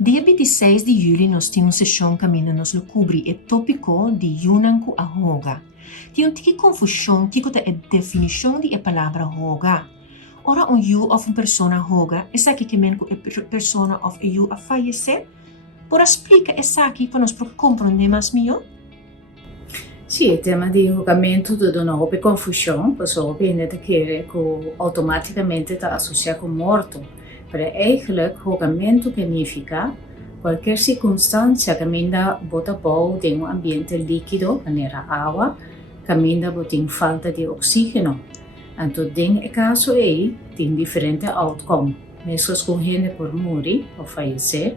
Dia 26 de julho nós tínhamos sessão caminho nos cobrir o tópico de Yunnan ku ahoga. Tinha uma confusão que é a definição de a palavra hoga. Ora you of uma pessoa hoga, essa aqui que men a pessoa of you a fallecer? Por explicar essa aqui para nós compreender mais melhor? Sì, il tema di julgamento de una hobby confusión, pues viene da che automaticamente está associado con morto. Pero eigenlijk julgamento significa qualquer circunstancia que minda bota bom de un ambiente líquido, manera agua, que minda botin falta de oxígeno. Então, em caso aí, tem diferente outcome. Mesmo escolhendo por morrer ou falecer,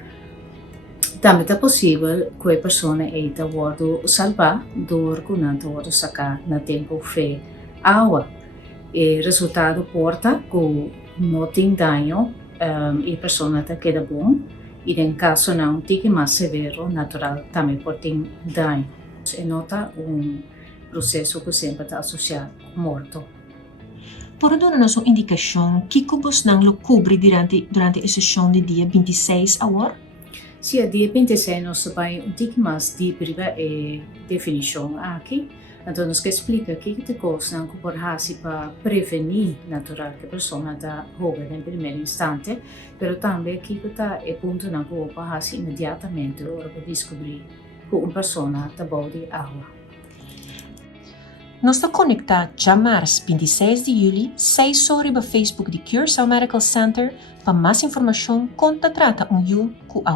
também é possível que a pessoa está sendo salva do que não está sacar no tempo de água. E o resultado porta que não tem dano e a pessoa está queda bom. E em caso não tem mais severo, natural também pode ter dano. Se nota processo que sempre está associado com morto. Por dar-nos uma indicação, que cubos não lo cobre durante a sessão de dia 26 agora? Sim, dia 26 nós vamos um pouco mais deeper a definição aqui. Então, nós explica que que coisa não pode fazer para prevenir natural que a pessoa está jogando em primeiro instante, mas também que está é ponto não pode fazer imediatamente para descobrir que uma pessoa está boa de água. Nós estamos conectados já março 26 de julho, 6 horas no Facebook de Curaçao Medical Center. Para mais informação, conta trata you com a